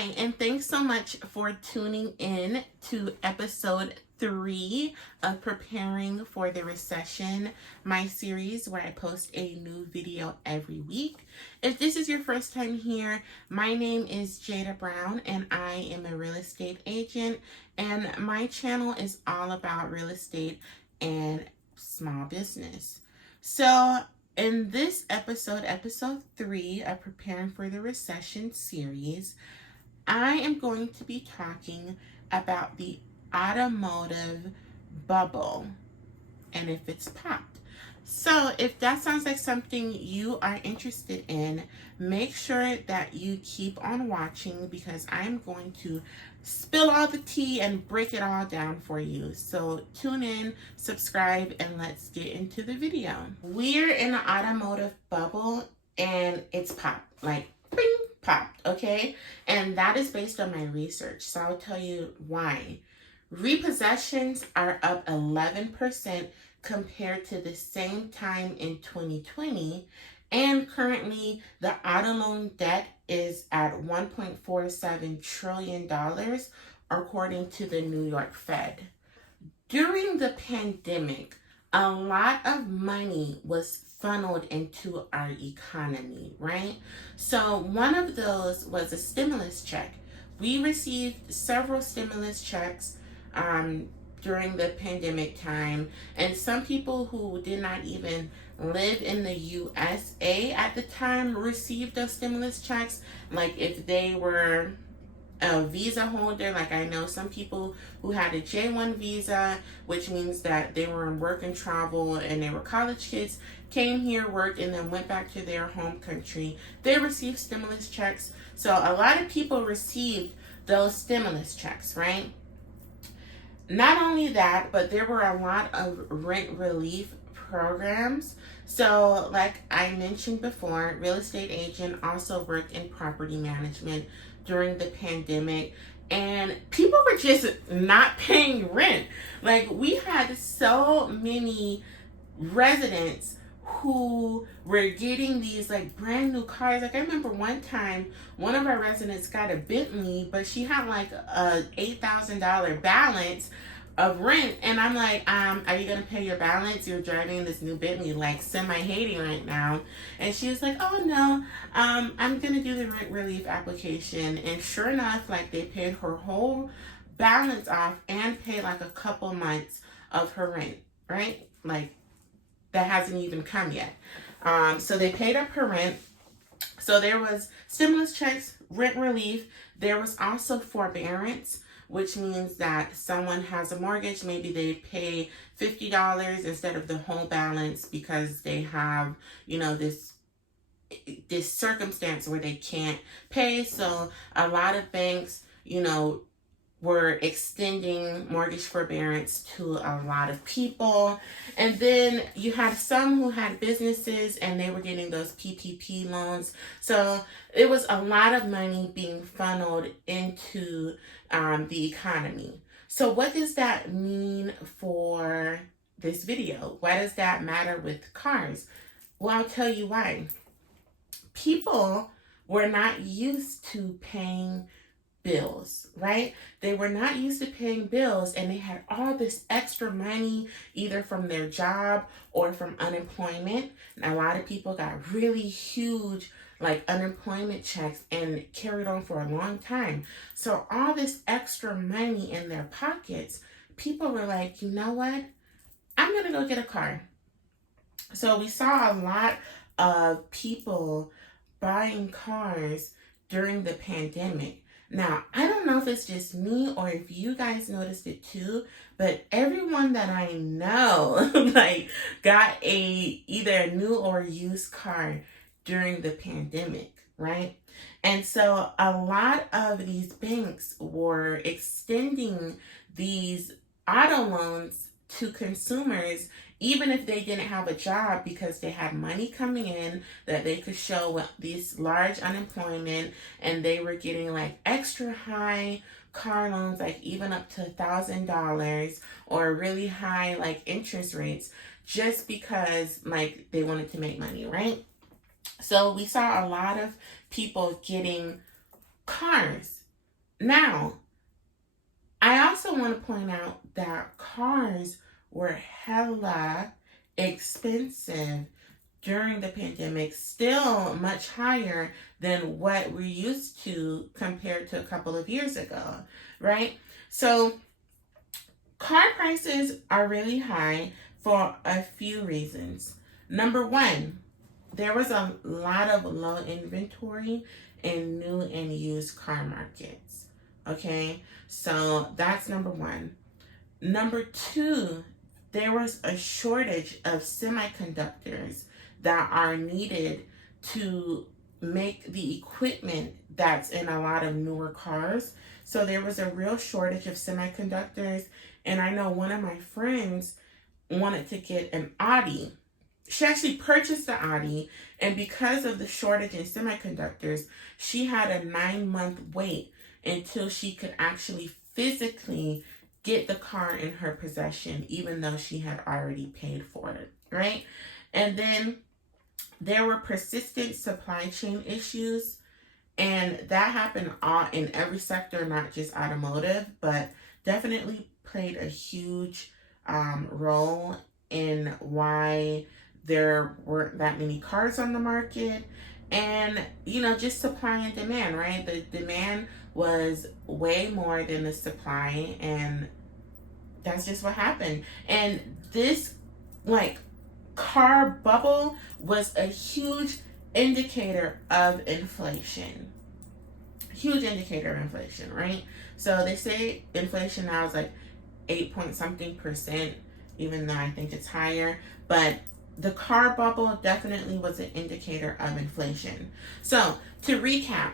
Hi, and thanks so much for tuning in to episode 3 of Preparing for the Recession, my series where I post a new video every week. If this is your first time here, my name is Jada Brown and I am a real estate agent, and my channel is all about real estate and small business. So in this episode 3 of Preparing for the Recession series, I am going to be talking about the automotive bubble and if it's popped. So if that sounds like something you are interested in, make sure that you keep on watching because I'm going to spill all the tea and break it all down for you. So tune in, subscribe, and let's get into the video. We're in the automotive bubble and it's popped, like bing, popped, okay? And that is based on my research. So I'll tell you why. Repossessions are up 11% compared to the same time in 2020, and currently the auto loan debt is at $1.47 trillion according to the New York Fed. During the pandemic, a lot of money was funneled into our economy, right? So one of those was a stimulus check. We received several stimulus checks during the pandemic time, and some people who did not even live in the USA at the time received those stimulus checks. Like if they were a visa holder, like I know some people who had a J1 visa, which means that they were in work and travel and they were college kids, came here, worked, and then went back to their home country. They received stimulus checks. So a lot of people received those stimulus checks, right? Not only that, but there were a lot of rent relief programs. So like I mentioned before, real estate agent, also worked in property management during the pandemic, and people were just not paying rent. Like we had so many residents who were getting these like brand new cars. Like I remember one time one of our residents got a Bentley, but she had like a $8,000 balance of rent, and I'm like, are you gonna pay your balance? You're driving this new Bentley, like semi-hating right now. And she was like, oh no, I'm gonna do the rent relief application. And sure enough, like they paid her whole balance off and paid like a couple months of her rent, right? Like that hasn't even come yet. So they paid up her rent. So there was stimulus checks, rent relief. There was also forbearance, which means that someone has a mortgage. Maybe they pay $50 instead of the whole balance because they have, this circumstance where they can't pay. So a lot of banks, were extending mortgage forbearance to a lot of people. And then you had some who had businesses and they were getting those PPP loans. So it was a lot of money being funneled into the economy. So what does that mean for this video? Why does that matter with cars? Well, I'll tell you why. People were not used to paying bills, right? They were not used to paying bills, and they had all this extra money either from their job or from unemployment. And a lot of people got really huge like unemployment checks and carried on for a long time. So all this extra money in their pockets, people were like, you know what? I'm gonna go get a car. So we saw a lot of people buying cars during the pandemic. Now, I don't know if it's just me or if you guys noticed it too, but everyone that I know like got either a new or used car during the pandemic, right? And so a lot of these banks were extending these auto loans to consumers even if they didn't have a job, because they had money coming in that they could show this large unemployment, and they were getting like extra high car loans, like even up to $1,000, or really high like interest rates, just because like they wanted to make money, right? So we saw a lot of people getting cars Now, I also want to point out that cars were hella expensive during the pandemic, still much higher than what we're used to compared to a couple of years ago, right? So car prices are really high for a few reasons. Number one, there was a lot of low inventory in new and used car markets. Okay, so that's number one. Number two, there was a shortage of semiconductors that are needed to make the equipment that's in a lot of newer cars. So there was a real shortage of semiconductors. And I know one of my friends wanted to get an Audi. She actually purchased the Audi, and because of the shortage in semiconductors, she had a 9-month wait until she could actually physically get the car in her possession, even though she had already paid for it, right? And then there were persistent supply chain issues, and that happened in every sector, not just automotive, but definitely played a huge role in why there weren't that many cars on the market. And, just supply and demand, right? The demand was way more than the supply, and that's just what happened. And this, car bubble was a huge indicator of inflation. Huge indicator of inflation, right? So they say inflation now is 8 point something percent, even though I think it's higher. But the car bubble definitely was an indicator of inflation. So to recap,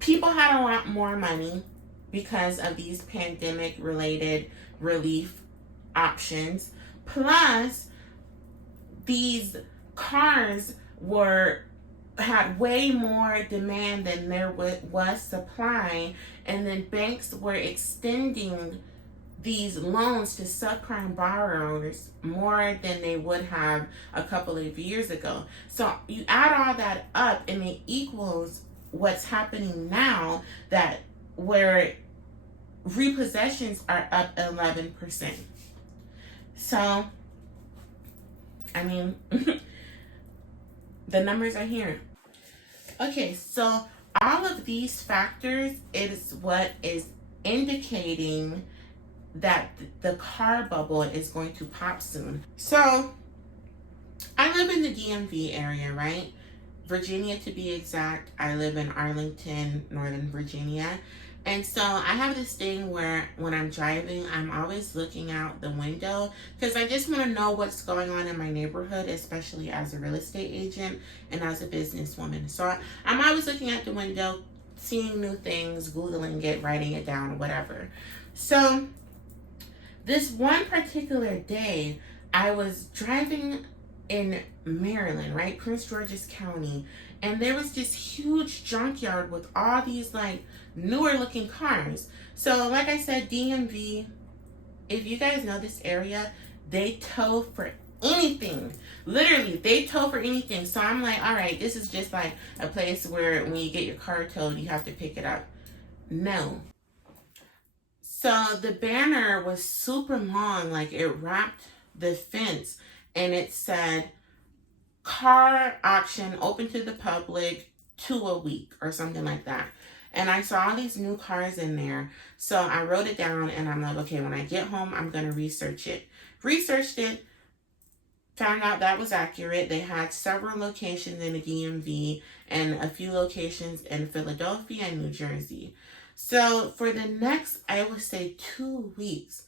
people had a lot more money because of these pandemic related relief options. Plus, these cars had way more demand than there was supply, and then banks were extending these loans to subprime borrowers more than they would have a couple of years ago. So you add all that up, and it equals what's happening now, that where repossessions are up 11%. So, I mean, the numbers are here. Okay, so all of these factors is what is indicating that the car bubble is going to pop soon. So, I live in the DMV area, right? Virginia to be exact. I live in Arlington, Northern Virginia. And so I have this thing where when I'm driving, I'm always looking out the window because I just want to know what's going on in my neighborhood, especially as a real estate agent and as a businesswoman. So I'm always looking out the window, seeing new things, Googling it, writing it down, whatever. So this one particular day, I was driving in Maryland, right? Prince George's County. And there was this huge junkyard with all these newer looking cars. So like I said, DMV, if you guys know this area, they tow for anything. Literally, they tow for anything. So I'm like, all right, this is just a place where when you get your car towed, you have to pick it up. No. So the banner was super long, it wrapped the fence, and it said, car auction open to the public 2 a week or something like that. And I saw all these new cars in there. So I wrote it down, and I'm like, okay, when I get home, I'm going to research it. Researched it, found out that was accurate. They had several locations in the DMV and a few locations in Philadelphia and New Jersey. So for the next, I would say 2 weeks,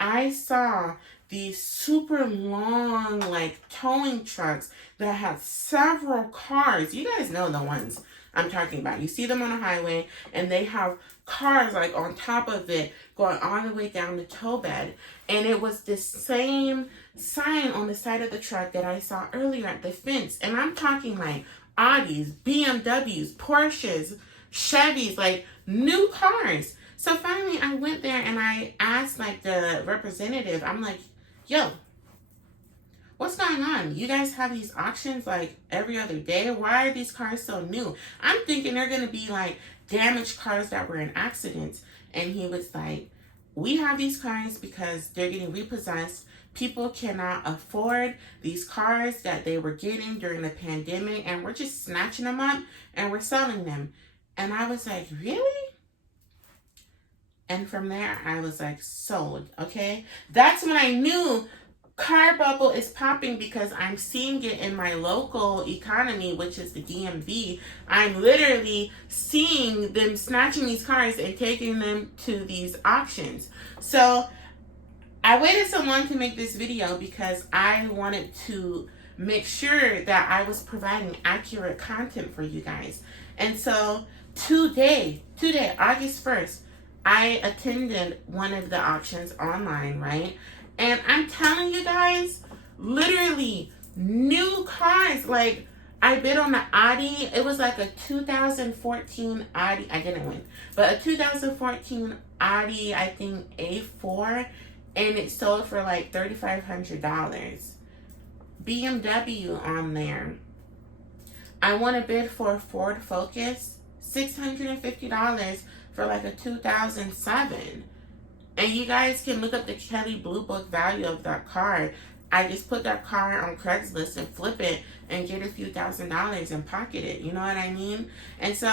I saw these super long, towing trucks that had several cars. You guys know the ones I'm talking about. You see them on the highway, and they have cars on top of it going all the way down the tow bed. And it was the same sign on the side of the truck that I saw earlier at the fence. And I'm talking Audis, BMWs, Porsches, Chevys, new cars. So finally I went there and I asked the representative, I'm like, yo, what's going on? You guys have these auctions every other day? Why are these cars so new? I'm thinking they're going to be damaged cars that were in accidents. And he was like, we have these cars because they're getting repossessed. People cannot afford these cars that they were getting during the pandemic, and we're just snatching them up and we're selling them. And I was like, really? And from there, I was like, sold, okay? That's when I knew car bubble is popping, because I'm seeing it in my local economy, which is the DMV. I'm literally seeing them snatching these cars and taking them to these auctions. So I waited so long to make this video because I wanted to make sure that I was providing accurate content for you guys. And so today, August 1st, I attended one of the auctions online, right? And I'm telling you guys, literally new cars. Like, I bid on the Audi. It was like a 2014 Audi. I didn't win, but a 2014 Audi, I think A4, and it sold for like $3,500. BMW on there. I won a bid for a Ford Focus, $650 for like a 2007. And you guys can look up the Kelley Blue Book value of that car. I just put that car on Craigslist and flip it and get a few $1,000s and pocket it. You know what I mean? And so,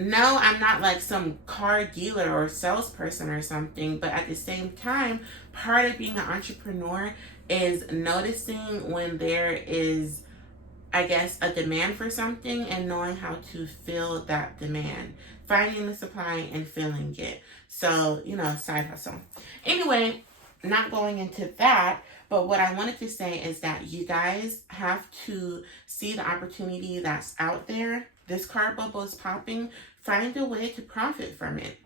no, I'm not like some car dealer or salesperson or something. But at the same time, part of being an entrepreneur is noticing when there is, I guess, a demand for something and knowing how to fill that demand. Finding the supply and filling it. So, you know, side hustle. Anyway, not going into that, but what I wanted to say is that you guys have to see the opportunity that's out there. This car bubble is popping. Find a way to profit from it.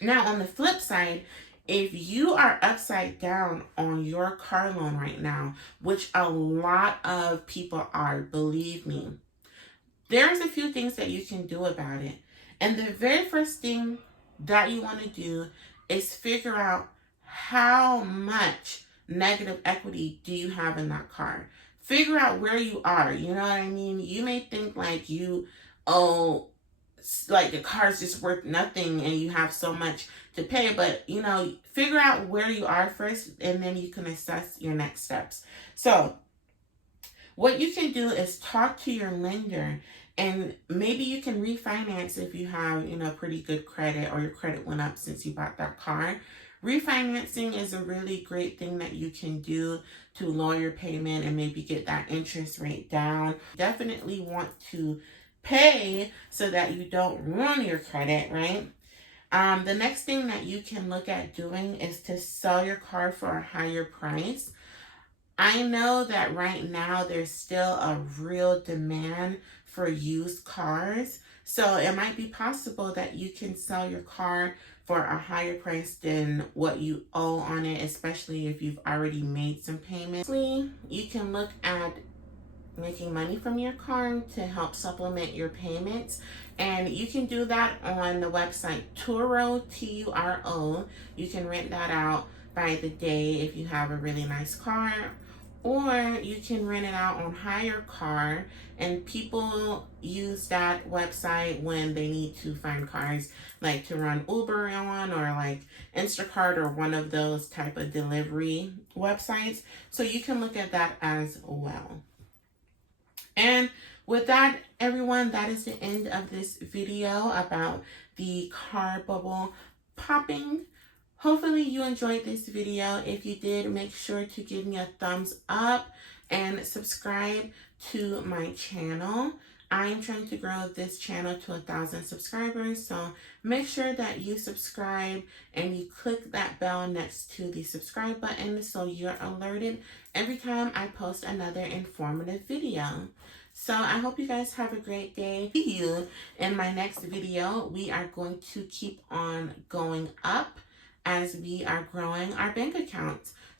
Now, on the flip side, if you are upside down on your car loan right now, which a lot of people are, believe me, there's a few things that you can do about it. And the very first thing that you want to do is figure out how much negative equity do you have in that car. Figure out where you are. You know what I mean? You may think like you owe, like the car's just worth nothing and you have so much to pay, but you know, figure out where you are first, and then you can assess your next steps. So what you can do is talk to your lender, and maybe you can refinance if you have, you know, pretty good credit, or your credit went up since you bought that car. Refinancing is a really great thing that you can do to lower your payment and maybe get that interest rate down. Definitely want to pay so that you don't ruin your credit, right? The next thing that you can look at doing is to sell your car for a higher price. I know that right now there's still a real demand for used cars. So it might be possible that you can sell your car for a higher price than what you owe on it, especially if you've already made some payments. You can look at making money from your car to help supplement your payments. And you can do that on the website Turo, Turo. You can rent that out by the day if you have a really nice car. Or you can rent it out on Hire Car, and people use that website when they need to find cars, like to run Uber on, or like Instacart, or one of those type of delivery websites. So you can look at that as well. And with that, everyone, that is the end of this video about the car bubble popping. Hopefully you enjoyed this video. If you did, make sure to give me a thumbs up and subscribe to my channel. I am trying to grow this channel to 1,000 subscribers, so make sure that you subscribe and you click that bell next to the subscribe button so you're alerted every time I post another informative video. So I hope you guys have a great day. See you in my next video. We are going to keep on going up as we are growing our bank accounts.